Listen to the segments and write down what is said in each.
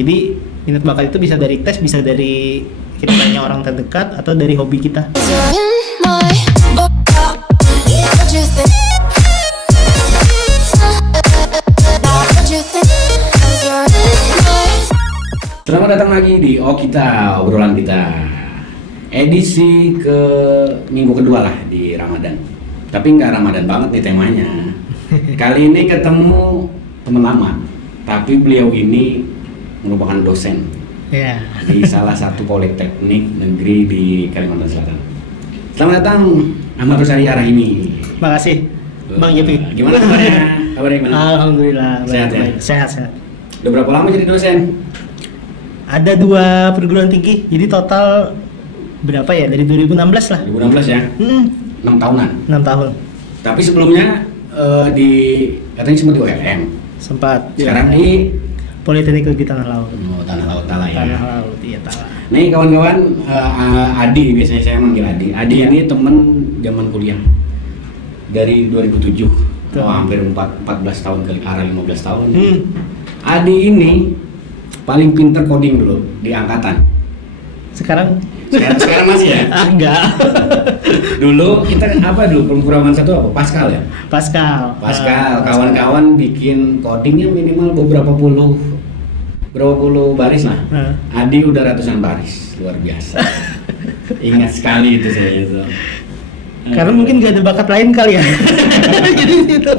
Jadi minat bakat itu bisa dari tes, bisa dari kita tanya orang terdekat, atau dari hobi kita. Selamat datang lagi di Kita, obrolan kita. Edisi ke minggu kedua lah di Ramadan. Tapi nggak Ramadan banget nih temanya. Kali ini ketemu teman lama, tapi beliau ini merupakan dosen di salah satu politeknik negeri di Kalimantan Selatan. Selamat datang Ahmad Rosari Rahimi. Makasih Bang Yepi. Gimana kabarnya? Kabarnya gimana? Alhamdulillah. Sehat ya? Sehat. Udah berapa lama jadi dosen? Ada 2 perguruan tinggi, jadi total berapa ya? Dari 2016 lah. 2016 ya? 6 tahunan? 6 tahun. Tapi sebelumnya katanya sempat di ULM. Sempat. Sekarang di Politeknik Negeri Tanah Laut. Oh, Tanah Laut Tala ya? Tanah Laut, iya Tala. Nih kawan-kawan, Adi, biasanya saya manggil Adi. Adi ini temen zaman kuliah dari 2007. Hampir 14 tahun ke arah 15 tahun. Adi ini paling pinter coding dulu di angkatan. Sekarang masih ya? Enggak. Dulu kita apa dulu pemrograman satu apa? Pascal ya? Pascal. Kawan-kawan bikin codingnya minimal beberapa puluh baris lah. Adi udah ratusan baris, luar biasa. Ingat sekali itu saya itu. Karena mungkin gak ada bakat lain kali ya. Jadi itu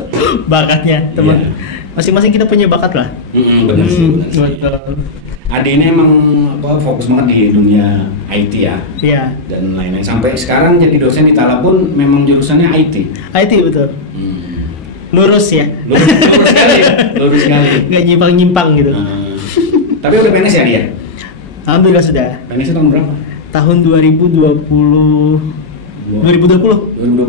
bakatnya teman. Iya. Masing-masing kita punya bakat lah. Benar sih. Adi ini emang fokus banget di dunia IT ya. Iya. Dan lain-lain. Sampai sekarang jadi dosen di Tala pun memang jurusannya IT. IT betul. Lurus ya. Lurus sekali. Gak nyimpang-nyimpang gitu. Tapi udah PNS ya dia? Alhamdulillah sudah. PNS tahun berapa? Tahun 2020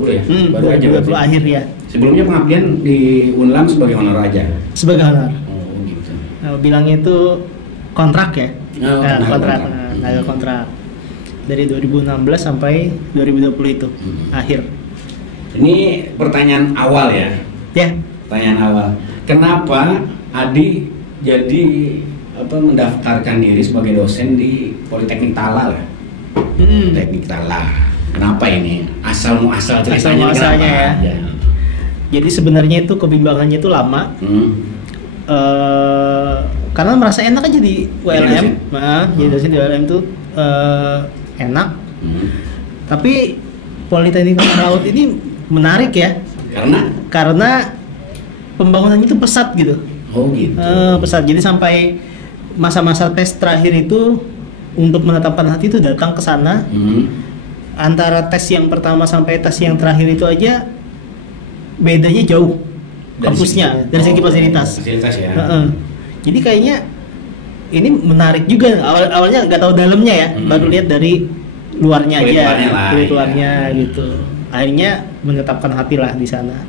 ya? Baru aja 2020 akhir ya. Sebelumnya pengabdian di Unlam sebagai honor aja? Sebagai honor. Oh gitu. Bilangnya itu kontrak ya? Kontrak. Kontrak. Dari 2016 sampai 2020 itu akhir. Ini pertanyaan awal ya? Ya. Pertanyaan awal. Kenapa Adi jadi mendaftarkan diri sebagai dosen di Politeknik Tala lah? Politeknik Tala. Kenapa ini? Asal ceritanya ya. Jadi sebenarnya itu kebimbangannya itu lama. Karena merasa enak aja di ULM. Jadi dosen di ULM itu enak. Tapi Politeknik Tanah Laut ini menarik ya. Karena pembangunannya itu pesat gitu. Oh gitu. Pesat. Jadi sampai masa-masa tes terakhir itu untuk menetapkan hati itu datang ke sana. Antara tes yang pertama sampai tes yang terakhir itu aja bedanya jauh kampusnya dari segi fasilitas ya. Jadi kayaknya ini menarik juga. Awalnya nggak tahu dalamnya ya, baru lihat dari luarnya kulit luarnya gitu. Akhirnya menetapkan hati lah di sana.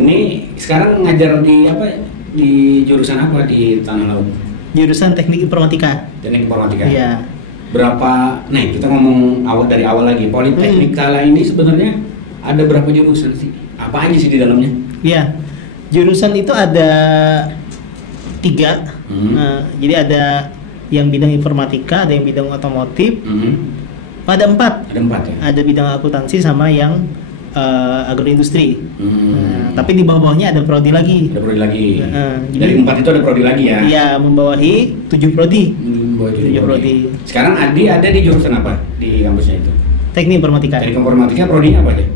Ini sekarang ngajar di jurusan apa di Tanah Laut? Jurusan Teknik Informatika. Teknik Informatika. Iya. Berapa? Kita ngomong dari awal lagi. Politeknik Tala ini sebenarnya ada berapa jurusan sih? Apa aja sih di dalamnya? Iya. Jurusan itu ada 3. Jadi ada yang bidang informatika, ada yang bidang otomotif. Ada 4. Ada 4 ya. Ada bidang akuntansi sama yang agroindustri. Tapi di bawah-bawahnya ada prodi lagi. Ada prodi lagi. Dari 4 itu ada prodi lagi ya? Iya, membawahi 7 prodi. 7 prodi. Sekarang Adi ada di jurusan apa di kampusnya itu? Teknik Informatika. Teknik Informatika prodinya apa deh?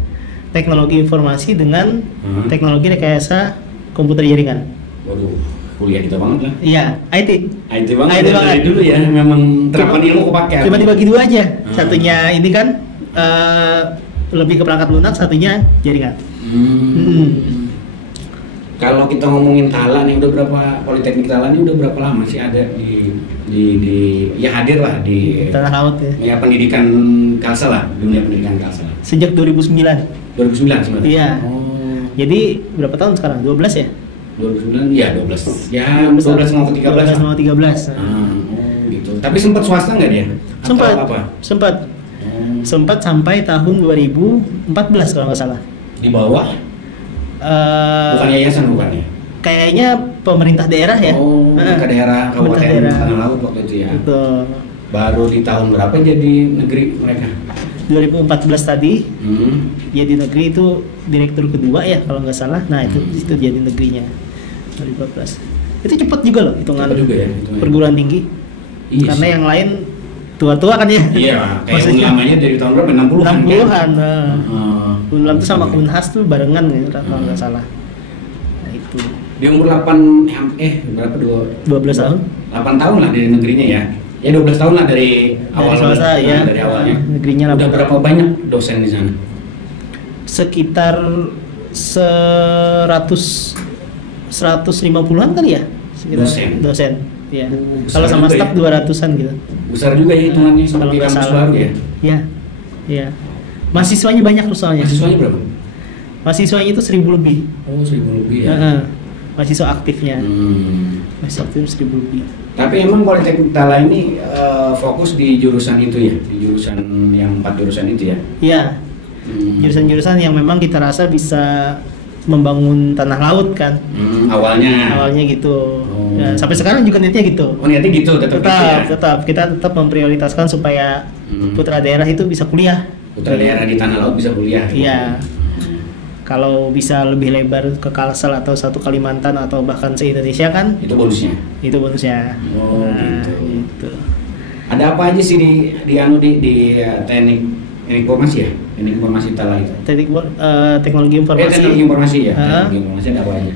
Teknologi informasi dengan teknologi rekayasa komputer jaringan. Waduh, kuliah kita banget lah. Iya, IT banget. Dari dulu ya, memang terapan ilmu kepake. Cuma dibagi 2 aja. Satunya ini kan lebih ke perangkat lunak, satunya jaringan. Kalau kita ngomongin Tala nih, udah berapa Politeknik Tala nih udah berapa lama sih ada di ya hadir lah di Tanah Laut ya. Ya pendidikan Kalsel lah, dunia pendidikan Kalsel. Sejak 2009. 2009 sebenarnya. Iya. Jadi berapa tahun sekarang? 12 ya? 2009 ya 12. Ya 12 mau ke 13. 12 mau 13. Gitu. Tapi sempat swasta nggak dia? Sempat sampai tahun 2014 kalau nggak salah. Di bawah? Bukan yayasan bukan ya? Kayaknya pemerintah daerah ya. Oh, ke daerah Pemerintah Kabupaten daerah. Tanah Laut waktu itu ya. Betul. Baru di tahun berapa jadi negeri mereka? 2014 tadi jadi negeri itu direktur kedua ya kalau nggak salah. Nah itu jadi negerinya 2014. Itu cepat juga loh hitungan Cepat juga ya, hitungannya. perguruan tinggi. Iya Karena sih. yang lain tua-tua kan ya. Iya, kayak Maksudnya Unlamanya dari tahun berapa? 60-an. 60-an. Heeh. Unlam tuh sama Unhas tuh barengan ya kalau nggak salah. Nah itu Di umur 8 berapa 12 tahun. 8 tahun lah dari negerinya ya. Ya 12 tahun lah dari awal swasta, ya. dari awalnya. Negerinya Udah 8 berapa tahun. banyak dosen di sana? Sekitar 150-an kali ya? Sekitar dosen. Ya. Besar Kalau sama juga staf ya. 200-an gitu. Besar juga ya hitungannya Kalau seperti nggak kampus salah. baru ya. Ya. Ya. Mahasiswanya banyak loh soalnya. Mahasiswanya berapa? Mahasiswanya itu 1000 lebih. Oh, 1000 lebih ya. Heeh. Mahasiswa aktifnya. Mahasiswa aktif 1000 lebih. Tapi emang Politeknik Tala ini fokus di jurusan itu ya, di jurusan yang 4 jurusan itu ya. Ya. Jurusan-jurusan yang memang kita rasa bisa membangun tanah laut kan. Awalnya gitu. Oh. Ya, sampai sekarang juga niatnya gitu. Oh, niatnya gitu tetap gitu ya. Tetap kita tetap memprioritaskan supaya putra daerah itu bisa kuliah. Putra daerah di tanah laut bisa kuliah. Iya. Kalau bisa lebih lebar ke Kalsel atau satu Kalimantan atau bahkan se-Indonesia kan Itu bonusnya. itu bonusnya. Oh, gitu. Gitu. Ada apa aja sih di teknik informasi ya? Teknik informasi Tala itu. Teknologi informasi. Teknologi informasi ya. Heeh. Teknologi informasi ada apa aja?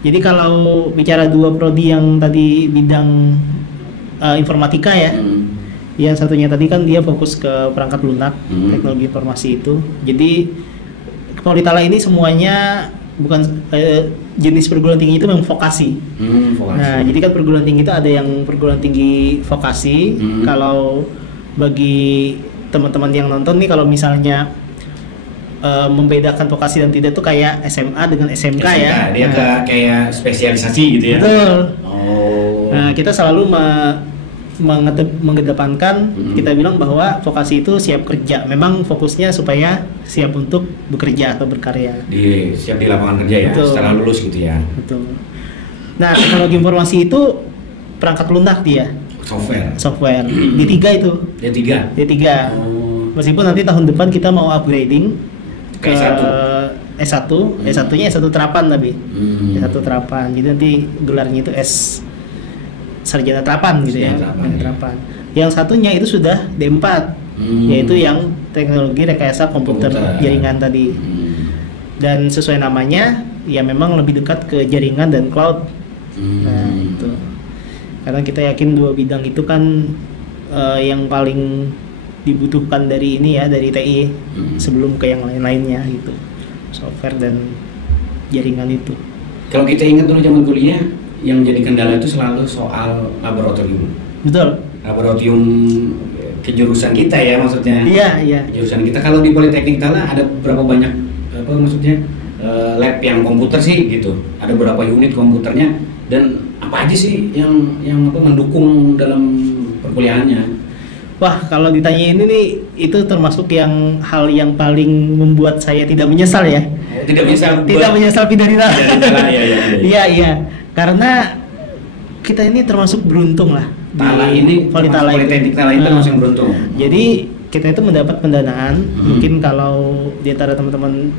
Jadi kalau bicara dua prodi yang tadi bidang informatika ya, yang satunya tadi kan dia fokus ke perangkat lunak, teknologi informasi itu. Jadi Politala ini semuanya bukan jenis perguruan tinggi itu memang vokasi. Vokasi. Nah, jadi kan perguruan tinggi itu ada yang perguruan tinggi vokasi. Kalau bagi teman-teman yang nonton nih, kalau misalnya membedakan vokasi dan tidak tuh kayak SMA dengan SMK ya. Dia kayak spesialisasi gitu ya. Betul. Oh. Nah, kita selalu mengedepankan, kita bilang bahwa vokasi itu siap kerja. Memang fokusnya supaya siap untuk bekerja atau berkarya. Siap di lapangan kerja ya, Betul. setelah lulus gitu ya. Betul. Nah, teknologi informasi itu perangkat lunak dia, software. D3 itu. D3. Oh. Meskipun nanti tahun depan kita mau upgrading ke S1. S1-nya S1 terapan tapi. S1 terapan. Jadi nanti gelarnya itu S Sarjana Terapan gitu ya. Terapan. Yang satunya itu sudah D4. Yaitu yang teknologi rekayasa komputer jaringan tadi. Dan sesuai namanya ya memang lebih dekat ke jaringan dan cloud. Nah, itu. Karena kita yakin dua bidang itu kan yang paling dibutuhkan dari ini ya, dari TI sebelum ke yang lain-lainnya gitu. Software dan jaringan itu. Kalau kita ingat dulu zaman kuliah, yang jadi kendala itu selalu soal laboratorium. Betul. Laboratorium kejurusan kita ya maksudnya. Iya. Jurusan kita. Kalau di Politeknik Tala ada berapa banyak maksudnya lab yang komputer sih gitu. Ada berapa unit komputernya dan apa aja sih yang mendukung dalam perkuliahannya? Wah, kalau ditanya ini nih, itu termasuk hal yang paling membuat saya tidak menyesal ya. Tidak menyesal pindah di Tala. Iya. Karena kita ini termasuk beruntung lah. Politeknik Tala itu termasuk beruntung. Jadi kita itu mendapat pendanaan. Mungkin kalau di antara teman-teman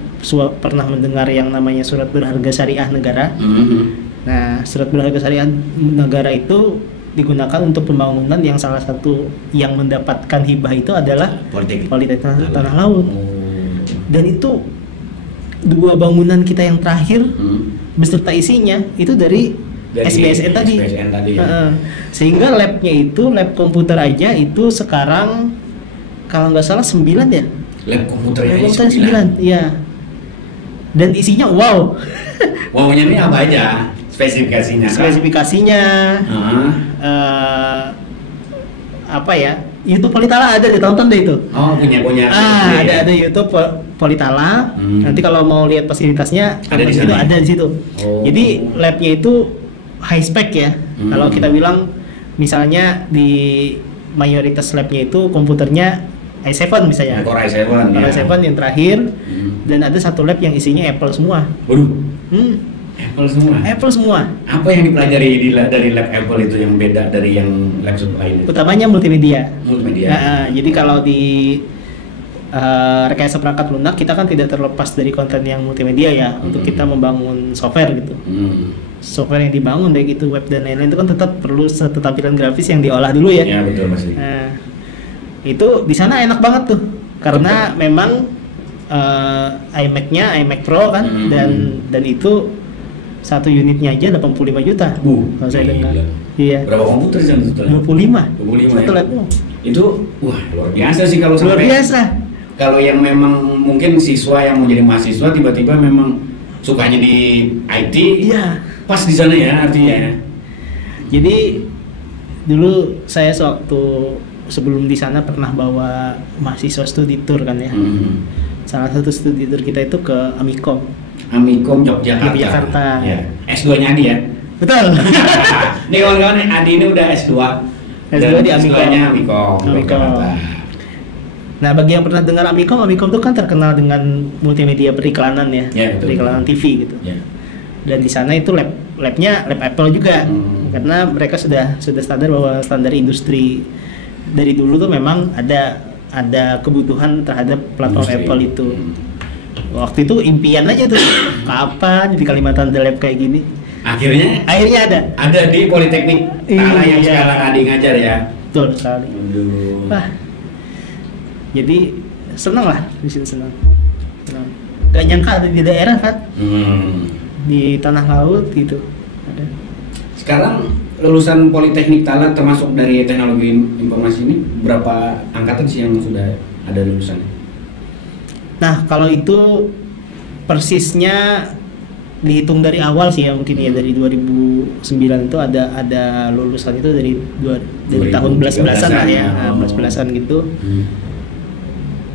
pernah mendengar yang namanya Surat Berharga Syariah Negara. Nah, Surat Berharga Syariah Negara itu digunakan untuk pembangunan yang salah satu yang mendapatkan hibah itu adalah Politeknik Tanah Laut. Dan itu dua bangunan kita yang terakhir beserta isinya itu dari SBSN tadi. Ya. Sehingga labnya itu, lab komputer aja itu sekarang kalau nggak salah 9 ya. Lab komputernya 9, iya. Dan isinya wow. Wow-nya ini apa aja? Spesifikasinya. Apa ya? YouTube Politala ada, ditonton deh itu. Oh, punya. Ada YouTube Politala. Nanti kalau mau lihat fasilitasnya ada di situ. Ada di situ. Oh. Jadi labnya itu high spec ya. Kalau kita bilang misalnya di mayoritas labnya itu komputernya i7 misalnya. Core i7 yang terakhir. Dan ada satu lab yang isinya Apple semua. Waduh. Apple semua. Apple semua. Apa yang dipelajari dari lab Apple itu yang beda dari yang lab lain? Utamanya multimedia. Multimedia. Jadi kalau di rekayasa perangkat lunak kita kan tidak terlepas dari konten yang multimedia ya untuk kita membangun software gitu. Software yang dibangun baik itu web dan lain-lain itu kan tetap perlu satu tampilan grafis yang diolah dulu ya. Ya betul pasti. Nah, itu di sana enak banget tuh karena memang iMac-nya iMac Pro kan dan itu satu unitnya aja 85 juta. Kalau saya dengar. Iya. Berapa komputer sih itu? 25 satu ya? laptop. Itu wah luar biasa sih kalau Luar sampai. biasa. Kalau yang memang mungkin siswa yang mau jadi mahasiswa tiba-tiba memang sukanya di IT. Iya. Pas di sana ya artinya. Iya. Jadi dulu saya sewaktu sebelum di sana pernah bawa mahasiswa studi tour kan ya. Salah satu studi tour kita itu ke Amikom. Amikom Yogyakarta. Ya. S2-nya Adi ya. Betul. Nih kawan-kawan, Adi ini udah S2. S2 di Amikom. S2-nya Amikom. Nah, bagi yang pernah dengar Amikom itu kan terkenal dengan multimedia periklanan ya. Betul. Periklanan TV gitu. Ya. Dan di sana itu labnya lab Apple juga. Karena mereka sudah sadar bahwa standar industri dari dulu tuh memang ada kebutuhan terhadap platform industri. Apple itu. Waktu itu impian aja tuh, kapan di Kalimantan ada lab kayak gini? Akhirnya ada di Politeknik Tala yang sekarang Adi ngajar ya. Betul sekali. Wah, jadi senang lah di sini senang. Gak nyangka ada di daerah kan? Di tanah laut gitu. Ada. Sekarang lulusan Politeknik Tala termasuk dari teknologi informasi ini berapa angkatan sih yang sudah ada lulusannya? Nah, kalau itu persisnya dihitung dari awal sih ya mungkin ya dari 2009 itu ada lulusan itu dari tahun 11-an lah ya, 11-an gitu.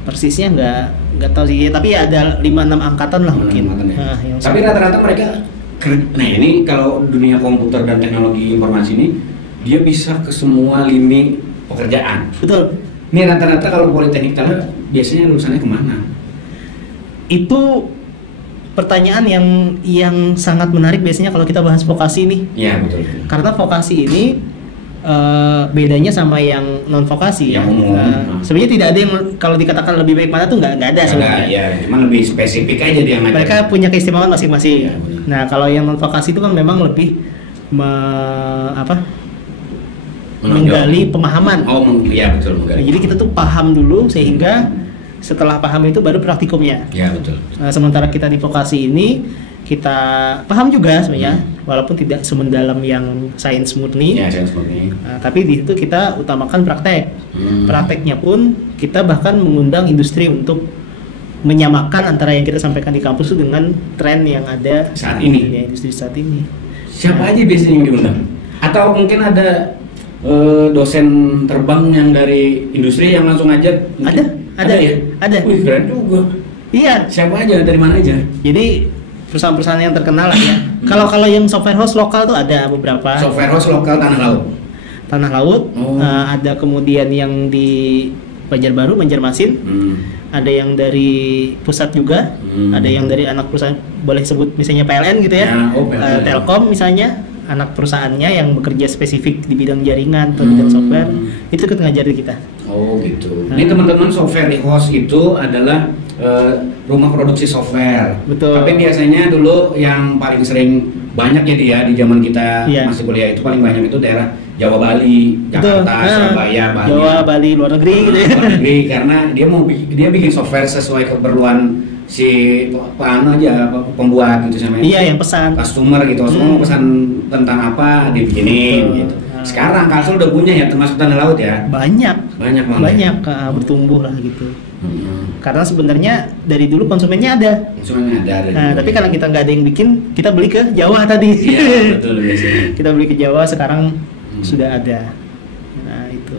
Persisnya nggak tahu sih, tapi ya ada 5-6 angkatan lah mungkin. Ya. Tapi rata-rata mereka, nah ini kalau dunia komputer dan teknologi informasi ini dia bisa ke semua lini pekerjaan. Betul. Ini rata-rata kalau Politeknik Tala biasanya lulusannya kemana? Itu pertanyaan yang sangat menarik biasanya kalau kita bahas vokasi nih. Iya betul. Karena vokasi ini bedanya sama yang non vokasi yang umum. Sebenarnya tidak ada yang kalau dikatakan lebih baik mana tuh nggak ada sebenarnya. Ya, cuma lebih spesifik aja dia. Mereka punya keistimewaan masing-masing. Ya, nah kalau yang non vokasi itu kan memang lebih menggali pemahaman. Iya betul menggali. Jadi kita tuh paham dulu sehingga setelah paham itu baru praktikumnya. Ya betul. Nah, sementara kita di vokasi ini kita paham juga sebenarnya, walaupun tidak semendalam yang sains murni. Ya sains murni. Tapi di situ kita utamakan praktek. Prakteknya pun kita bahkan mengundang industri untuk menyamakan antara yang kita sampaikan di kampus itu dengan tren yang ada saat ini. Ya, industri saat ini. Siapa aja biasanya yang diundang? Atau mungkin ada dosen terbang yang dari industri yang langsung ngajar? Ada ya? Ada. Wih keren juga. Iya. Siapa aja, dari mana aja? Jadi perusahaan-perusahaan yang terkenal lah ya. Kalau yang software house lokal tuh ada beberapa. Software house lokal Tanah Laut. Ada kemudian yang di Banjarbaru, Banjarmasin. Ada yang dari pusat juga. Ada yang dari anak perusahaan, boleh sebut misalnya PLN gitu ya. Telkom misalnya, anak perusahaannya yang bekerja spesifik di bidang jaringan atau bidang software itu ikut ngajari kita. Oh gitu. Ini teman-teman, software di host itu adalah rumah produksi software. Betul. Tapi biasanya dulu yang paling sering banyak ya dia di zaman kita masih kuliah itu paling banyak itu daerah Jawa, Bali, Jakarta, Surabaya, Bali. Jawa, Bali, luar negeri gitu ya. Luar negeri karena dia bikin software sesuai keperluan si pembuat gitu sama yang pesan customer gitu. Semua mau pesan tentang apa dibikinin gitu. Sekarang Kalsel udah punya ya, termasuk Tanah Laut ya. Banyak bertumbuh lah gitu. Karena sebenarnya dari dulu konsumennya ada. Nah, tapi karena kita nggak ada yang bikin, kita beli ke Jawa tadi. Iya, betul biasanya. Kita beli ke Jawa, sekarang sudah ada. Nah, itu.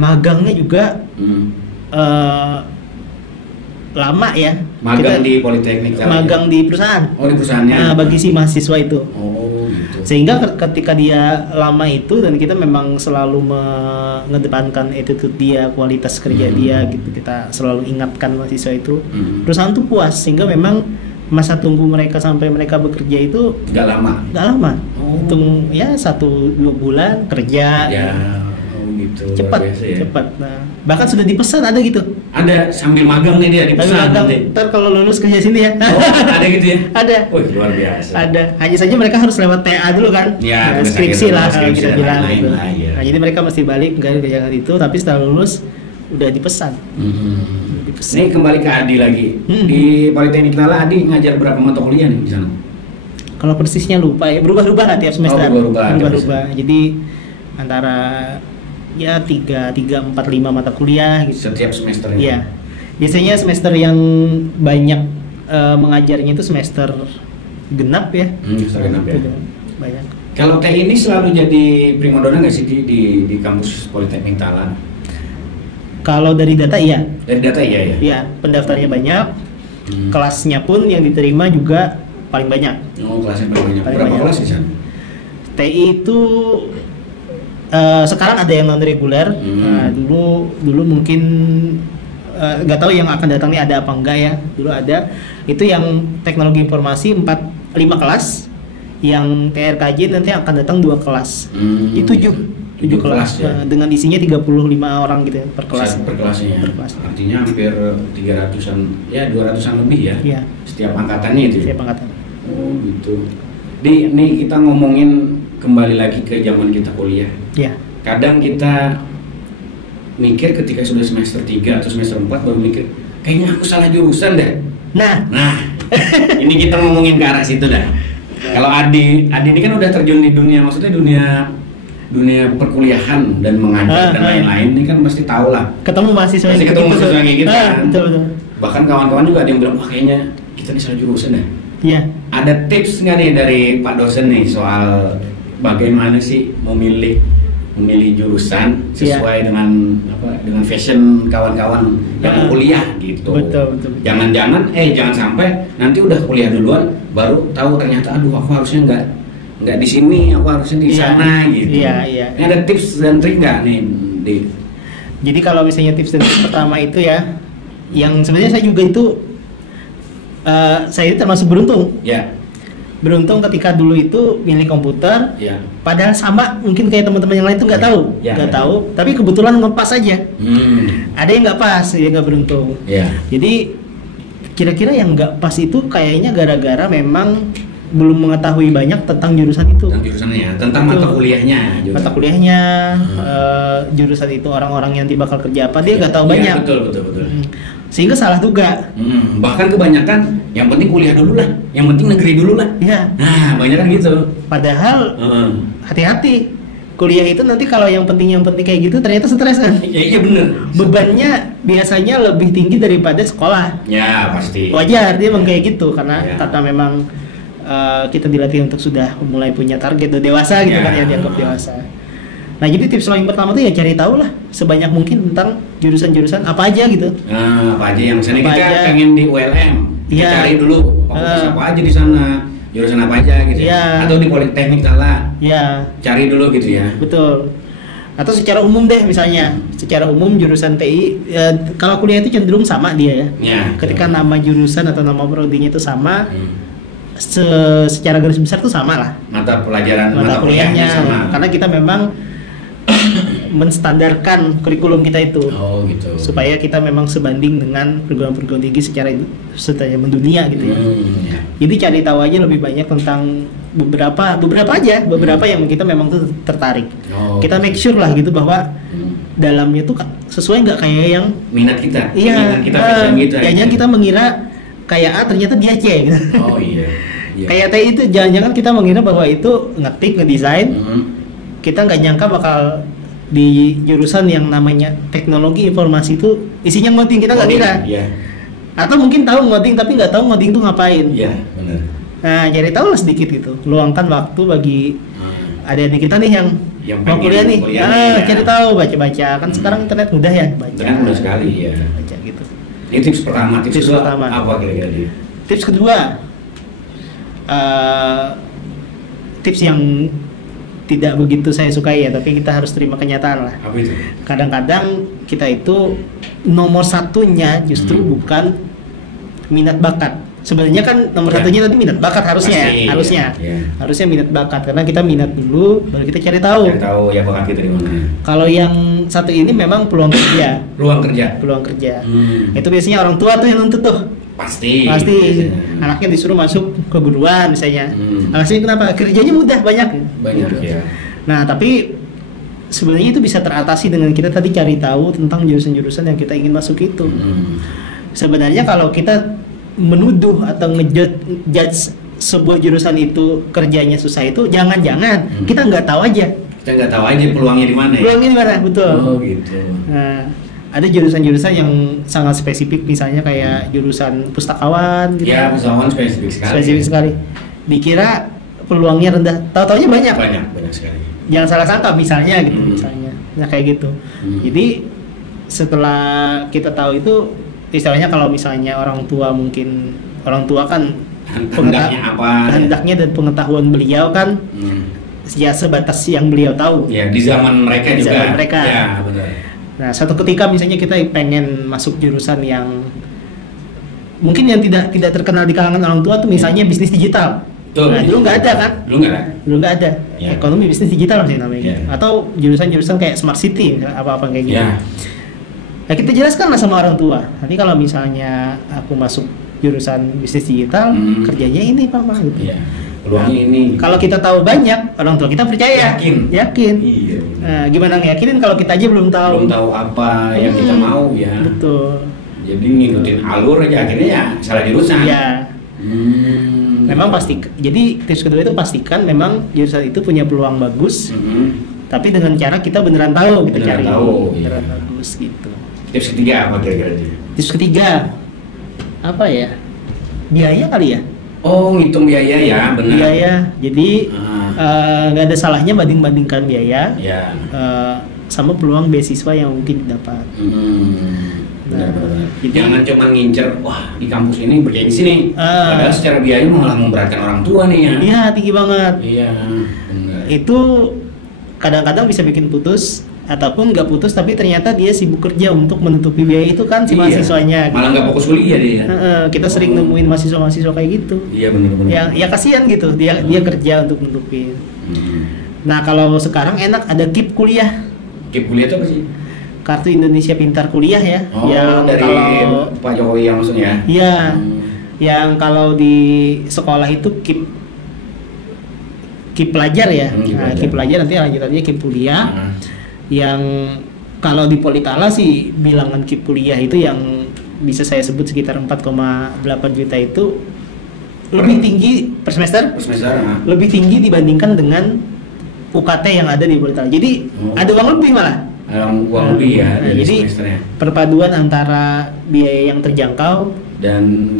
Magangnya juga lama ya. Magang di Politeknik. Magang di perusahaan. Oh, di perusahaannya. Nah, bagi si mahasiswa itu. Oh, gitu. Sehingga ketika dia lama itu dan kita memang selalu mengedepankan attitude dia, kualitas kerja dia gitu. Kita selalu ingatkan mahasiswa itu. Perusahaan tuh puas sehingga memang masa tunggu mereka sampai mereka bekerja itu Nggak lama. nggak lama. Oh. Hitung ya 1-2 bulan kerja. Ya, gitu. Cepat, Luar biasa ya. cepat. Nah, bahkan sudah dipesan ada gitu. Ada sambil magang nih dia Tapi dipesan magang, nanti. ntar kalau lulus kerja sini ya. Oh, ada gitu ya? Ada. Wih, luar biasa. Ada. Hanya saja mereka harus lewat TA dulu kan. Ya, Nah, tugas skripsi akhir, lah skripsi kita dan bilang lain-lain gitu. lah, ya. Nah, jadi mereka mesti balik ke jangan itu, tapi setelah lulus udah dipesan. Dipesan. Ini kembali ke Adi lagi. Di Politeknik Nala Adi ngajar berapa mata kuliah nih di sana? Kalau persisnya lupa ya, berubah-ubah lah tiap semester. Oh, berubah-ubah. Jadi antara ya 3, 4, 5 mata kuliah gitu. Setiap semester ya? Iya. Biasanya semester yang banyak mengajarnya itu semester genap ya. Semester genap ya. Itu banyak. Kalau TI ini selalu jadi primadona nggak sih di kampus Politeknik Talan? Kalau dari data iya. Dari data iya ya? Iya, pendaftarnya banyak. Kelasnya pun yang diterima juga paling banyak. Oh, kelasnya paling banyak. Paling Berapa banyak. kelas di sana? TI itu sekarang ada yang non reguler. Nah, dulu mungkin nggak tahu yang akan datang ini ada apa enggak ya. Dulu ada. Itu yang teknologi informasi 5 kelas. Yang TRKJ nanti akan datang 2 kelas. Itu 7 kelas ya? dengan isinya 35 orang gitu ya, per kelas. Per kelasnya. Per kelas. Artinya hampir 300-an, ya 200-an lebih ya? Iya. Setiap angkatannya itu? Siap angkatan. Oh gitu. Nih kita ngomongin kembali lagi ke zaman kita kuliah. Iya. Kadang kita mikir ketika sudah semester 3 atau semester 4 baru mikir, kayaknya aku salah jurusan deh. Nah, ini kita ngomongin ke arah situ dah. Kalau Adi ini kan udah terjun di dunia, maksudnya dunia perkuliahan dan mengajar dan lain-lain, ini kan pasti tahu lah. Ketemu mahasiswa Pasti ketemu mahasiswa kayak gitu kan. Betul. Bahkan kawan-kawan juga ada yang bilang, wah kayaknya kita ini salah jurusan deh. Iya. Ada tips nggak nih dari Pak dosen nih soal bagaimana sih memilih jurusan sesuai dengan fashion kawan-kawan yang mau kuliah gitu. Betul. Jangan sampai nanti udah kuliah duluan baru tahu ternyata aduh aku harusnya nggak di sini, aku harusnya di sana gitu. Iya. Ini ada tips dan trik nggak nih, Di? Jadi kalau misalnya tips dan trik pertama itu ya, yang sebenarnya saya juga itu saya termasuk beruntung. Ya. Beruntung ketika dulu itu milih komputer. Ya. Padahal sama mungkin kayak teman-teman yang lain itu nggak tahu, tahu. Tapi kebetulan ngepas aja. Ada yang nggak pas, ya nggak beruntung. Ya. Jadi kira-kira yang nggak pas itu kayaknya gara-gara memang belum mengetahui banyak tentang jurusan itu. Tentang jurusannya, tentang mata kuliahnya. Mata kuliahnya, jurusan itu orang-orang yang bakal kerja apa dia nggak tahu banyak. Betul. Sehingga salah juga. Bahkan kebanyakan yang penting kuliah dulu lah, yang penting negeri dulu lah. Iya. Nah, banyak kan gitu. Padahal hati-hati. Kuliah itu nanti kalau yang penting kayak gitu ternyata stres kan. Iya bener. Bebannya biasanya lebih tinggi daripada sekolah. Ya pasti. Wajar dia memang kayak gitu karena Ya. memang kita dilatih untuk sudah mulai punya target udah dewasa gitu kan, yang dianggap dewasa. Nah jadi tips paling pertama tuh ya cari tahu lah sebanyak mungkin tentang jurusan-jurusan apa aja gitu. Nah, apa aja yang misalnya Apa kita aja. pengen di ULM, kita Iya. cari dulu fakultas apa aja di sana, jurusan apa aja gitu. Iya. Atau di Politeknik Talan, Ya cari dulu gitu ya. betul. Atau secara umum deh misalnya, secara umum jurusan TI kalau kuliah itu cenderung sama dia ya. Ya. Ketika nama jurusan atau nama prodinya itu sama, secara garis besar tuh sama lah. Mata pelajaran, Mata kuliahnya sama. karena kita memang menstandarkan kurikulum kita itu Oh gitu. supaya kita memang sebanding dengan perguruan-perguruan tinggi secara mendunia gitu ya. Ya. Jadi cari tahu aja lebih banyak tentang beberapa yang kita memang tuh tertarik. Oh. Kita make sure lah gitu bahwa dalamnya tuh sesuai nggak kayak yang Minat kita. iya Minat kita fashion gitu. kayaknya kita mengira kayak A ternyata dia C gitu. Oh iya. Iya. Kayak TI itu jangan-jangan kita mengira bahwa itu ngetik ngedesain, kita nggak nyangka bakal di jurusan yang namanya teknologi informasi itu isinya ngoding, kita nggak kira. Iya. Atau mungkin tahu ngoding tapi nggak tahu ngoding itu ngapain. Iya, benar. Nah, cari tahu lah sedikit gitu. Luangkan waktu bagi adik-adik kita nih yang mau pengen kuliah nih. ya. Cari tahu, baca-baca. Kan sekarang internet mudah ya, baca. Internet mudah sekali ya. Baca gitu. Ini tips pertama, tips Tips kedua pertama. apa kira-kira dia? Tips kedua, tips yang tidak begitu saya sukai ya, tapi kita harus terima kenyataan lah. Apa itu? Kadang-kadang kita itu nomor satunya justru bukan minat bakat, sebenarnya kan nomor satunya tadi minat bakat harusnya, Pasti, ya. harusnya minat bakat karena kita minat dulu, baru kita cari tahu. Cari tahu ya bakat kita di mana. Kalau yang satu ini memang peluang kerja. Peluang kerja. Itu biasanya orang tua tuh yang nuntut tuh. Pasti. Anaknya disuruh masuk keguruan misalnya. Alasannya kenapa? Kerjanya mudah, banyak Gitu. ya. Nah, tapi sebenarnya itu bisa teratasi dengan kita tadi cari tahu tentang jurusan-jurusan yang kita ingin masuk itu. Sebenarnya kalau kita menuduh atau ngejudge sebuah jurusan itu kerjanya susah itu jangan-jangan kita nggak tahu aja. Kita nggak tahu aja peluangnya di mana ya. Peluangnya di mana, betul. Oh gitu. Nah, ada jurusan-jurusan yang sangat spesifik, misalnya kayak jurusan pustakawan gitu. Ya, pustakawan spesifik sekali. Spesifik sekali. Dikira peluangnya rendah, tahu-taunya banyak. Banyak sekali. Jangan salah sangka misalnya gitu, misalnya. Nah, kayak gitu. Jadi setelah kita tahu itu, istilahnya kalau misalnya orang tua kan hendaknya dan pengetahuan beliau kan ya sebatas yang beliau tahu. Ya, di zaman mereka juga. Zaman mereka. Ya, benar. Nah, suatu ketika misalnya kita pengen masuk jurusan yang mungkin yang tidak terkenal di kalangan orang tua tuh, misalnya bisnis digital. Nah, dulu nggak ada kan? Dulu nggak ada. Ya. Ekonomi bisnis digital sih namanya. Ya. Atau jurusan-jurusan kayak smart city, apa-apa kayak gitu. Ya. Nah, kita jelaskan lah sama orang tua. Nanti kalau misalnya aku masuk jurusan bisnis digital, kerjanya ini Pak gitu. Ya. Peluangnya ini. Kalau kita tahu banyak, orang tua kita percaya. Yakin. Iya. Nah, gimana ngeyakinin kalau kita aja belum tahu? Belum tahu apa yang kita mau ya. Betul. Jadi ngikutin alur aja akhirnya ya salah jurusan. Iya. Memang pasti. Jadi tips kedua itu pastikan memang jurusan itu punya peluang bagus. Tapi dengan cara kita beneran tahu, kita cari beneran bagus gitu. Tips ketiga apa kira-kira? Tips ketiga apa ya? Biaya kali ya? Oh, ngitung biaya ya, benar. Biaya. Jadi nggak ada salahnya banding-bandingkan biaya sama peluang beasiswa yang mungkin didapat. Benar. Jangan cuma ngincer, wah di kampus ini bergengsi sini. Padahal secara biaya malah memberatkan orang tua nih ya. Iya, tinggi banget. Iya, benar. Itu kadang-kadang bisa bikin putus ataupun nggak putus tapi ternyata dia sibuk kerja untuk menutupi biaya itu kan si mahasiswanya. Malah nggak fokus kuliah dia. Kita sering nemuin mahasiswa kayak gitu. Iya, benar. Ya kasihan gitu, dia kerja untuk menutupin. Nah, kalau sekarang enak ada KIP kuliah. KIP kuliah itu apa sih? Kartu Indonesia Pintar Kuliah ya. Oh, yang dari kalau Pak Jokowi yang maksudnya. Iya. Yang kalau di sekolah itu KIP pelajar ya. KIP pelajar nanti lanjutannya KIP kuliah. Yang kalau di Politala sih bilangan KIP kuliah itu yang bisa saya sebut sekitar 4,8 juta itu lebih tinggi per semester. Lebih tinggi dibandingkan dengan UKT yang ada di Politala. Jadi ada uang lebih malah. Uang lebih ya dari jadi semesternya. Perpaduan antara biaya yang terjangkau dan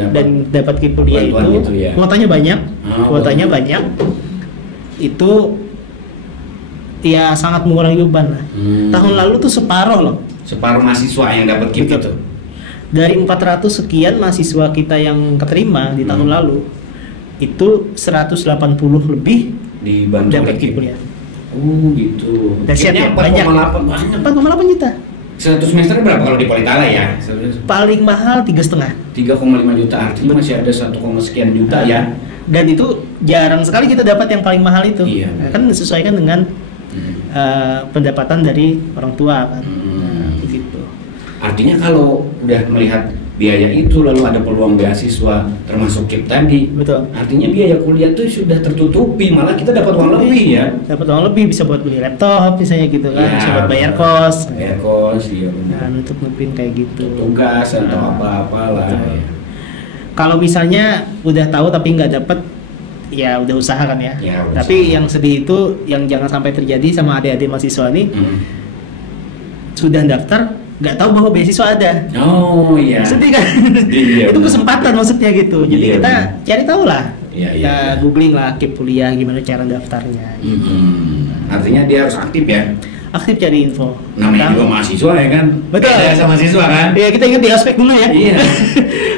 dapat KIP kuliah itu ya. Kuotanya banyak. Itu ya sangat mengurangi beban lah. Tahun lalu tuh separuh mahasiswa yang dapat KIP itu. Dari 400 sekian mahasiswa kita yang keterima di tahun lalu itu 180 lebih dapat KIP kuliah. Gitu. Dahsyat ya, banyak. 4,8 juta. Satu semester berapa kalau di Politala ya? Paling mahal 3,5 juta, artinya masih ada 1, sekian juta ya. Dan itu jarang sekali kita dapat yang paling mahal itu. Iya. Kan disesuaikan dengan pendapatan dari orang tua kan. Begitu. Artinya kalau udah melihat biaya itu lalu ada peluang beasiswa termasuk KIP tadi. Betul. Artinya biaya kuliah itu sudah tertutupi, malah kita dapat uang lebih ya. Dapat uang lebih, bisa buat beli laptop misalnya gitu kan, ya, bisa buat bayar kos. Iya benar. Nah, untuk nutupin kayak gitu. Tugas atau apa-apalah. Ya. Kalau misalnya udah tahu tapi nggak dapet, ya udah usaha kan ya. Tapi yang sedih itu yang jangan sampai terjadi sama adik-adik mahasiswa ini. Sudah daftar nggak tahu bahwa beasiswa ada. Oh iya. Sedih kan? Iya, itu kesempatan maksudnya gitu. Jadi kita cari tahu lah. Kita googling lah KIP kuliah gimana cara daftarnya. Artinya dia harus aktif ya. Aktif cari info. Namanya juga mahasiswa ya kan. Betul. Beda sama mahasiswa kan. Iya, kita ingat di ospek dulu ya. Iya.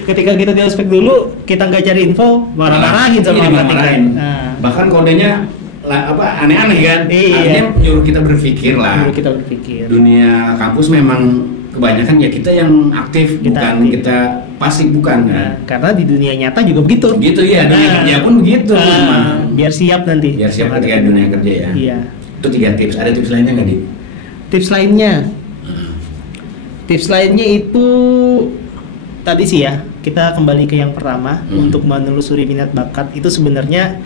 Ketika kita di ospek dulu, kita nggak cari info, marah-marahin sama marahin. Bahkan kodenya aneh-aneh kan. Artinya nyuruh kita berpikir lah. Dunia kampus memang kebanyakan ya kita yang aktif, bukan kita pasif bukan kan? Nah, karena di dunia nyata juga begitu. Gitu ya, dunia kerja pun begitu. Memang. Biar siap nanti. Biar siap ketika dunia kerja ya. Iya. Itu 3 tips. Ada tips lainnya nggak, Di? Tips lainnya. Tips lainnya itu tadi sih ya, kita kembali ke yang pertama untuk menelusuri minat bakat itu sebenarnya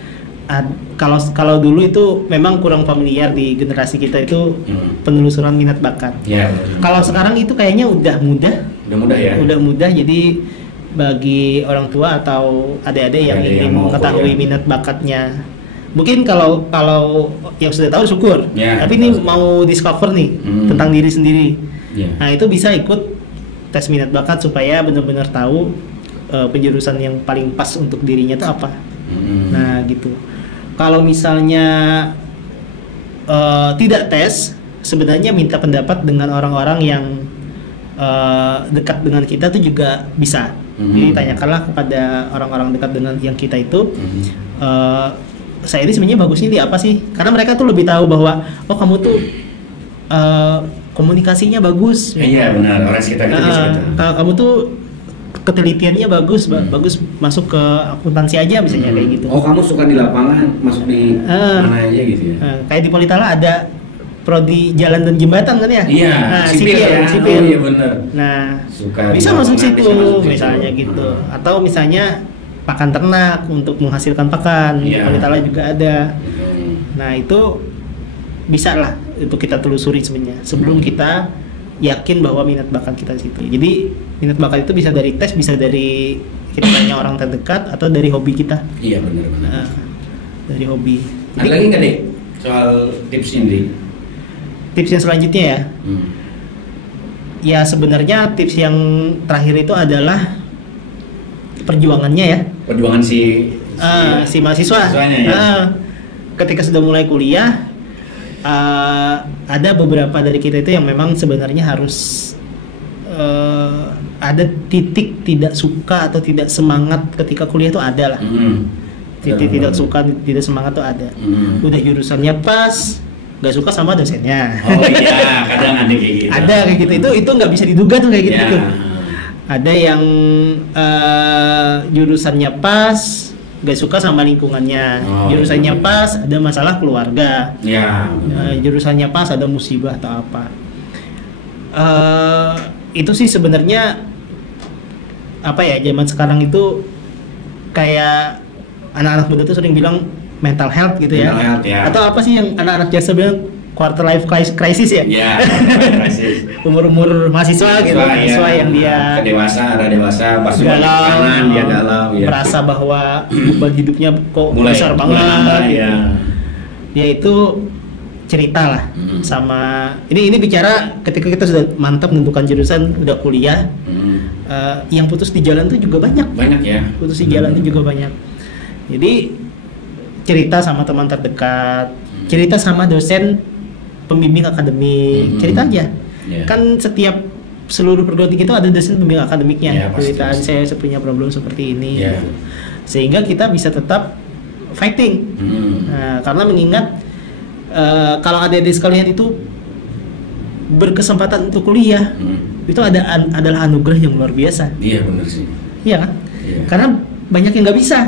kalau dulu itu memang kurang familiar di generasi kita itu penelusuran minat bakat. Ya. Kalau sekarang itu kayaknya udah mudah. Udah mudah ya. Udah mudah, jadi bagi orang tua atau adik-adik yang ingin mengetahui minat bakatnya, mungkin kalau yang sudah tahu syukur. Ya, tapi ini mau discover nih tentang diri sendiri. Ya. Nah itu bisa ikut tes minat bakat supaya benar-benar tahu penjurusan yang paling pas untuk dirinya itu apa. Nah gitu. Kalau misalnya tidak tes, sebenarnya minta pendapat dengan orang-orang yang dekat dengan kita itu juga bisa. Jadi tanyakanlah kepada orang-orang dekat dengan yang kita itu. Saya ini sebenarnya bagusnya di apa sih? Karena mereka tuh lebih tahu bahwa oh kamu tuh komunikasinya bagus. Iya benar, orang sekitar itu bisa gitu. Kamu tuh ketelitiannya bagus, bagus masuk ke akuntansi aja misalnya kayak gitu. Oh kamu suka di lapangan, masuk di mana aja gitu ya? Kayak di Politala ada prodi jalan dan jembatan kan ya? Iya, nah, sipil ya. Sipil. Oh iya benar. Nah, suka bisa masuk situ misalnya situ. gitu. Atau misalnya pakan ternak untuk menghasilkan pakan, di Politala juga ada. Nah itu bisa lah untuk kita telusuri sebenarnya sebelum kita yakin bahwa minat bakat kita di situ. Jadi minat bakat itu bisa dari tes, bisa dari kita tanya orang terdekat atau dari hobi kita. Iya benar-benar. Dari hobi. Ada lagi nggak deh soal tips ini? Tips yang selanjutnya ya. Ya sebenarnya tips yang terakhir itu adalah perjuangannya ya. Perjuangan si mahasiswa. Ya? Ketika sudah mulai kuliah, ada beberapa dari kita itu yang memang sebenarnya harus ada titik tidak suka atau tidak semangat ketika kuliah itu ada lah. Titik tidak suka, tidak semangat tuh ada. Udah jurusannya pas, nggak suka sama dosennya. Oh iya, kadang ada kayak gitu. Ada kayak gitu, itu nggak bisa diduga tuh kayak gitu. Ada yang jurusannya pas, nggak suka sama lingkungannya. Jurusannya pas, ada masalah keluarga. Jurusannya pas, ada musibah atau apa. Itu sih sebenarnya apa ya, zaman sekarang itu kayak anak-anak muda tuh sering bilang mental health gitu ya. Atau apa sih yang anak-anak biasa bilang quarter life crisis ya? Iya, crisis. Umur mahasiswa gitu, mahasiswa yang dia dewasa, pas galau, dia galau, merasa bahwa beban hidupnya kok besar banget. Dia itu cerita lah sama ini bicara ketika kita sudah mantap menentukan jurusan, udah kuliah. Yang putus di jalan tuh juga banyak ya. Putus di jalan tuh juga banyak. Jadi cerita sama teman terdekat, cerita sama dosen pembimbing akademik, cerita aja. Kan setiap seluruh perguruan tinggi itu ada dosen pembimbing akademiknya. Ceritaan saya punya problem seperti ini, gitu. Sehingga kita bisa tetap fighting. Karena mengingat kalau adik-adik sekalian itu berkesempatan untuk kuliah, itu adalah anugerah yang luar biasa. Iya benar sih. Iya kan? Karena banyak yang nggak bisa.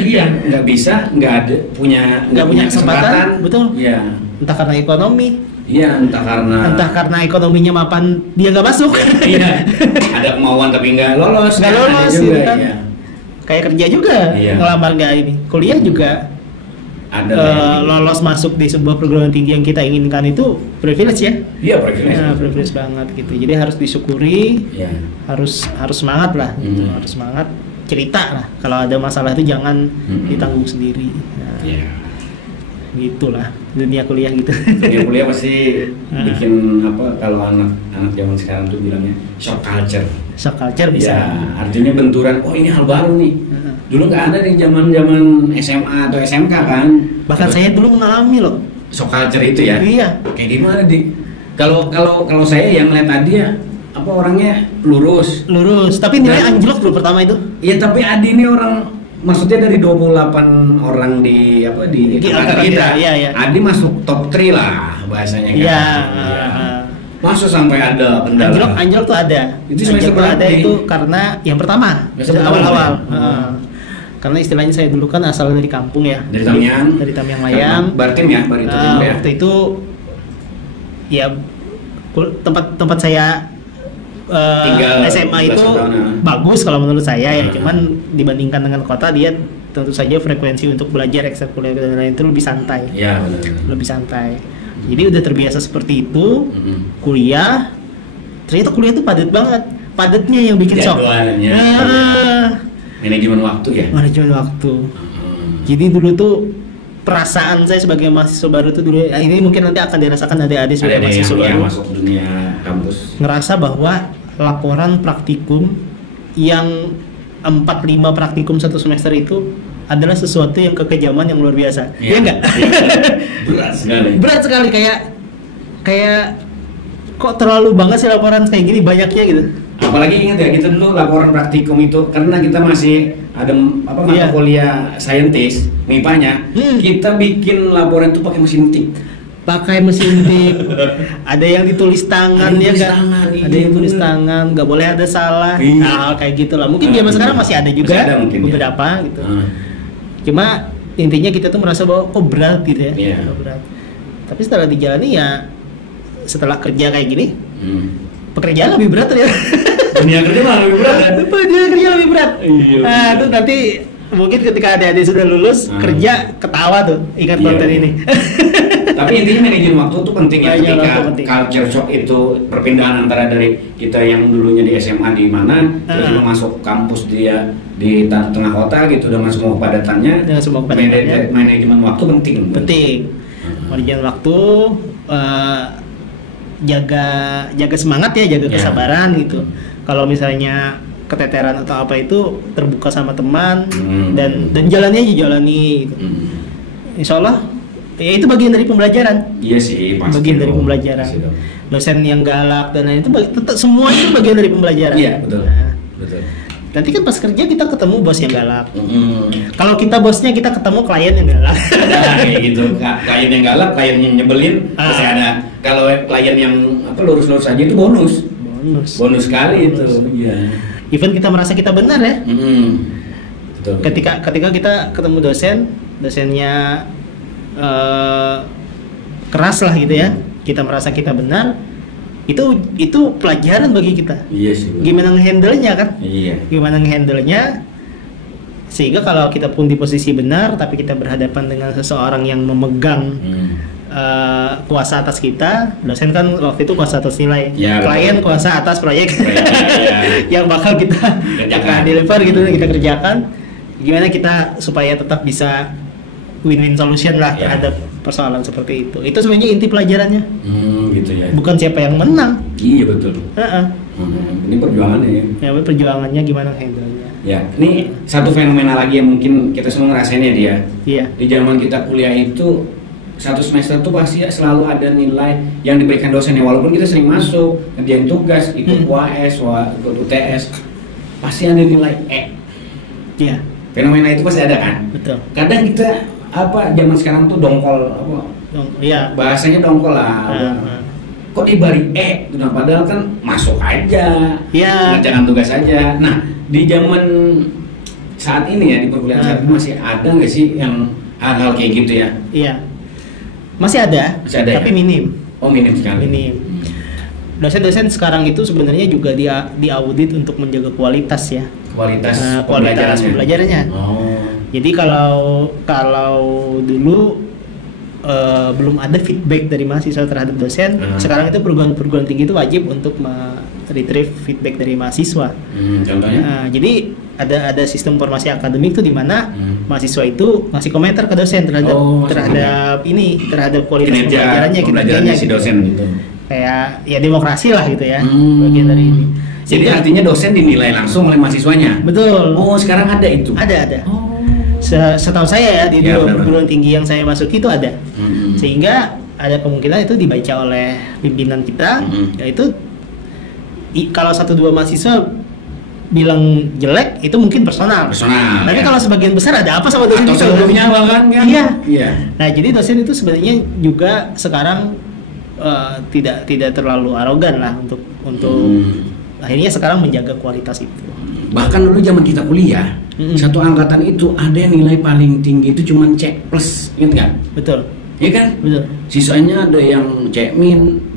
Iya, nggak bisa, nggak punya kesempatan. Betul. Iya. Entah karena ekonomi. Iya, entah karena ekonominya mapan dia nggak masuk. Iya. Ada kemauan tapi nggak lolos. Nggak lolos juga, gitu kan. Iya. Kayak kerja juga, ngelamar nggak ini. Kuliah juga. Ada lolos masuk di sebuah perguruan tinggi yang kita inginkan itu privilege ya. Iya, privilege. Privilege banget gitu. Jadi harus disyukuri. Iya. Harus semangat lah. Gitu. Harus semangat. Cerita lah. Kalau ada masalah itu jangan ditanggung sendiri. Gitulah dunia kuliah gitu. Dunia kuliah pasti bikin apa, kalau anak zaman sekarang tuh bilangnya shock culture. Shock culture bisa. Ya, artinya benturan. Oh ini hal baru nih. Dulu nggak ada di zaman SMA atau SMK kan. Bahkan saya dulu mengalami loh. Shock culture itu ya. Iya. Kayak gimana di? Kalau saya yang ngeliat Adi ya, apa orangnya lurus, tapi nilai anjlok dulu pertama itu. Iya, tapi Adi ini orang, maksudnya dari 28 orang di angkatan kita. Iya. Adi masuk top 3 lah bahasanya kan. Iya. Masuk sampai ada kendala. Anjlok tuh ada. Itu semester Anjlok tuh ada berapa nih? itu karena yang pertama, Semester pertama awal-awal. ya? Karena istilahnya saya dulu kan asal dari kampung ya. Dari Tamiang. Dari Tamiang Layang. Baritim ya, Baritim ya. Waktu itu ya tempat saya Tinggal SMA itu tahun, bagus kalau menurut saya ya. Cuman dibandingkan dengan kota, dia tentu saja frekuensi untuk belajar ekstrakurikuler dan lain-lain itu lebih santai. Iya, benar. Lebih santai. Jadi udah terbiasa seperti itu. Kuliah, ternyata kuliah itu padat banget. Padatnya yang bikin shock. Jadwalnya. Manajemen waktu ya. Manajemen waktu. Jadi dulu tuh perasaan saya sebagai mahasiswa baru tuh dulu, ini mungkin nanti akan dirasakan adik-adik sebagai mahasiswa baru. Yang masuk dunia kampus. Ngerasa bahwa laporan praktikum yang 4-5 praktikum satu semester itu adalah sesuatu yang kekejaman yang luar biasa. Iya enggak? Berat sekali. Berat sekali, kayak kok terlalu banget sih laporan kayak gini banyaknya gitu. Apalagi ingat ya, kita dulu laporan praktikum itu karena kita masih ada mata kuliah saintis, MIPA-nya, kita bikin laporan itu pakai mesin tik. Pakai mesin tik. Ada yang ditulis tangan ya kan? Ada yang tulis tangan, nggak boleh ada salah. Hal kayak gitulah. Mungkin zaman sekarang masih ada juga, masih ada mungkin, beberapa gitu. Cuma intinya kita tuh merasa bahwa kok berat gitu ya. Kok berat. Tapi setelah dijalani ya, setelah kerja kayak gini, pekerjaan lebih berat ternyata. Dunia kerja malah lebih berat ya? Dunia kerja lebih berat. Nah, itu nanti mungkin ketika adik-adik sudah lulus kerja, ketawa tuh ingat konten ini. Tapi intinya manajemen waktu itu penting ya. Ketika penting. Culture shock itu perpindahan antara dari kita yang dulunya di SMA di mana terus masuk kampus dia di tengah kota gitu, udah masuk mau kepadatannya. Dengan semua kepadatannya. Manajemen waktu penting. Manajemen waktu, jaga semangat ya, jaga kesabaran gitu. Kalau misalnya keteteran atau apa itu terbuka sama teman dan jalani gitu. Insya Allah ya itu bagian dari pembelajaran. Iya sih, pasti. Bagian dari pembelajaran. Dosen yang galak dan lain itu tetap semua itu bagian dari pembelajaran. Iya, betul. Nah, Betul. nanti kan pas kerja kita ketemu bos yang galak. Kalau kita bosnya, kita ketemu klien yang galak. Nah, kayak gitu. Klien yang galak, klien yang nyebelin, pasti ada. Kalau klien yang lurus-lurus aja itu bonus. Bonus sekali itu. Iya. Even kita merasa kita benar ya. Betul. Ketika kita ketemu dosennya keras lah gitu ya, kita merasa kita benar, itu pelajaran bagi kita. Iya sih. Gimana nge-handle-nya kan? Iya. Gimana nge-handle-nya sehingga kalau kita pun di posisi benar tapi kita berhadapan dengan seseorang yang memegang kuasa atas kita, dosen kan waktu itu kuasa atas nilai, ya, klien kuasa atas proyek yang bakal kita deliver gitu, kita kerjakan. Gimana kita supaya tetap bisa win-win solution lah terhadap persoalan seperti itu. Itu sebenarnya inti pelajarannya. Gitu ya. Bukan siapa yang menang. Iya betul. Ini perjuangannya ya. Ya, perjuangannya gimana handle-nya. Ya, ini satu fenomena lagi yang mungkin kita semua ngerasain ya dia. Iya. Di zaman kita kuliah itu satu semester tuh pasti selalu ada nilai yang diberikan dosen ya, walaupun kita sering masuk, ngerjain tugas, ikut UAS, ikut UTS, pasti ada nilai E. Iya. Fenomena itu pasti ada kan? Betul. Kadang kita zaman sekarang tuh dongkol Iya. bahasanya dongkol lah. Kok diberi E? Nah, padahal kan masuk aja. Iya. Ngerjakan tugas aja. Nah, di zaman saat ini ya, di perkuliahan saat ini masih ada nggak sih yang hal-hal kayak gitu ya? Iya. Masih ada tapi ya? minim. Oh, minim sekali. Minim. Dosen-dosen sekarang itu sebenarnya juga diaudit untuk menjaga kualitas ya. Kualitas pembelajarannya. Oh. Jadi kalau dulu belum ada feedback dari mahasiswa terhadap dosen, sekarang itu perguruan tinggi itu wajib untuk retrieve feedback dari mahasiswa. Contohnya? Jadi ada sistem formasi akademik tuh di mana mahasiswa itu ngasih komentar ke dosen terhadap kualitas pembelajarannya, kinerjanya si dosen gitu. Kayak ya demokrasi lah gitu ya, bagian dari ini. Jadi artinya dosen dinilai langsung oleh mahasiswanya. Betul. Oh, sekarang ada itu. Ada. Setahu saya ya di perguruan tinggi yang saya masuki itu ada. Sehingga ada kemungkinan itu dibaca oleh pimpinan kita, yaitu kalau 1-2 mahasiswa bilang jelek itu mungkin personal. Tapi kalau sebagian besar ada apa sama dosen itu? Sebelumnya bahkan kan? Iya. Nah, jadi dosen itu sebenarnya juga sekarang tidak terlalu arogan lah untuk akhirnya sekarang menjaga kualitas itu. Bahkan dulu zaman kita kuliah, satu angkatan itu ada yang nilai paling tinggi itu cuma C+, ingat nggak? Betul. Iya kan? Betul. Sisanya ada yang C-,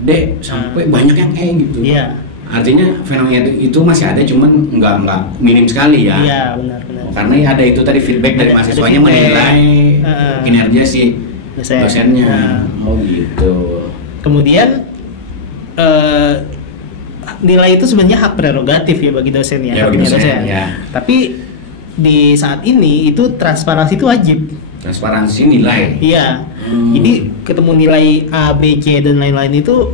D, sampai banyak yang E gitu. Iya. Artinya fenomena itu masih ada, cuman nggak minim sekali ya. Iya, benar. Karena ya ada itu tadi feedback dari mahasiswanya menilai kinerja si dosennya. Oh gitu. Kemudian nilai itu sebenarnya hak prerogatif ya bagi dosen ya. Ya, bagi dosen, ya. Tapi di saat ini itu transparansi itu wajib. Transparansi nilai. Iya. Jadi ketemu nilai A, B, C dan lain-lain itu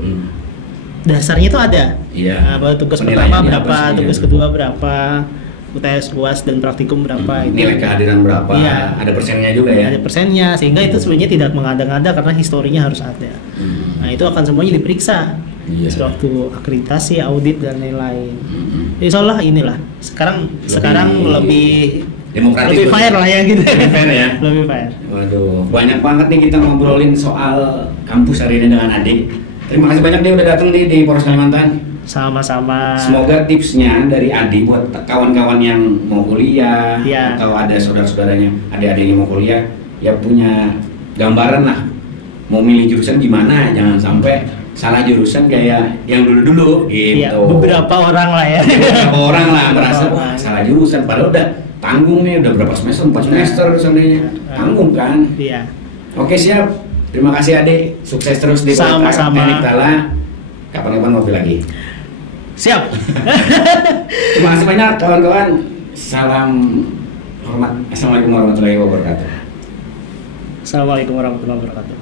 dasarnya itu ada. Iya. Tugas pertama berapa, tugas kedua berapa, UTS UAS dan praktikum berapa, itu nilai kehadiran berapa, iya, ada persennya juga ya. Ada persennya, sehingga itu sebenarnya tidak mengada-ngada karena historinya harus ada. Nah itu akan semuanya diperiksa sewaktu akreditasi, audit dan lain-lain. Insya Allah inilah sekarang lebih demokratis, lebih fair lah ya gitu. Lebih fair ya. Lebih fair. Waduh, banyak banget nih kita ngobrolin soal kampus hari ini dengan Adik. Terima kasih banyak dia udah datang di Polres Kalimantan. Sama-sama. Semoga tipsnya dari Adi buat kawan-kawan yang mau kuliah atau ada saudara-saudaranya, adik-adik yang mau kuliah, ya punya gambaran lah mau milih jurusan gimana, jangan sampai salah jurusan kayak yang dulu-dulu gitu. Ya, beberapa orang lah ya. Beberapa orang lah merasa wah salah jurusan, padahal udah tanggung nih, udah berapa semester, 4 semester seandainya tanggung kan. Iya. Oke siap, terima kasih Adik, sukses terus di Sama-sama. Teknik Tala. Kapan-kapan ngopi lagi. Siap. Terima kasih banyak kawan-kawan. Salam hormat. Assalamualaikum warahmatullahi wabarakatuh. Assalamualaikum warahmatullahi wabarakatuh.